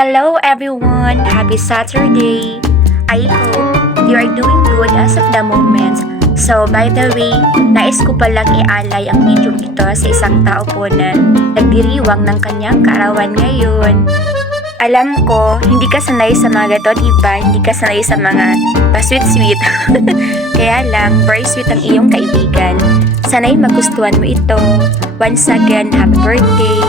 Hello everyone! Happy Saturday! I hope you are doing good as of the moment. So by the way, nais ko palang ialay ang video ito sa isang tao po na nagdiriwang ng kanyang kaarawan ngayon. Alam ko, hindi ka sanay sa mga gato, diba? Hindi ka sanay sa mga pa-sweet-sweet. Kaya lang, very sweet ang iyong kaibigan. Sana'y magustuhan mo ito. Once again, happy birthday!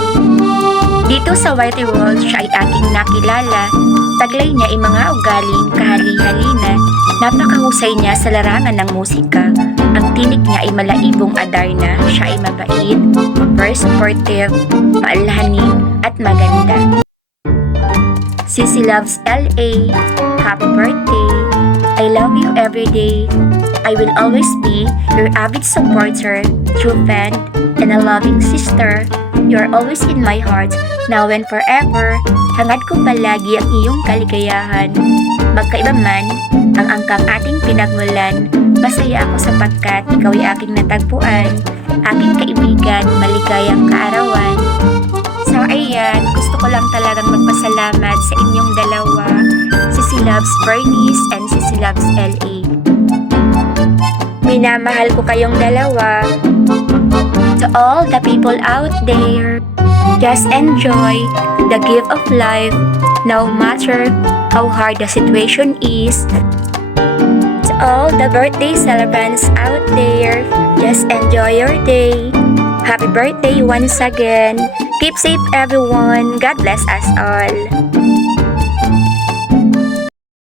Dito sa Whitey World, siya ay aking nakilala. Taglay niya ay mga ugaling kahali-halina. Napakahusay niya sa larangan ng musika. Ang tinig niya ay malaibong adarna. Siya ay mabait, very supportive, maalahanin, at maganda. Sissy loves LA. Happy birthday! I love you every day. I will always be your avid supporter, true fan, and a loving sister. You're always in my heart, now and forever. Hangad ko palagi ang iyong kaligayahan. Magkaiba man ang angkang ating pinagmulan, masaya ako sapagkat ikaw ay aking natagpuan. Aking kaibigan, maligayang kaarawan. So ayan, gusto ko lang talagang magpasalamat sa inyong dalawa, Sissy Loves Bernice and Sissy Loves LA. Minamahal ko kayong dalawa. To all the people out there, just enjoy the gift of life, no matter how hard the situation is. To all the birthday celebrants out there, just enjoy your day. Happy birthday once again. Keep safe everyone. God bless us all.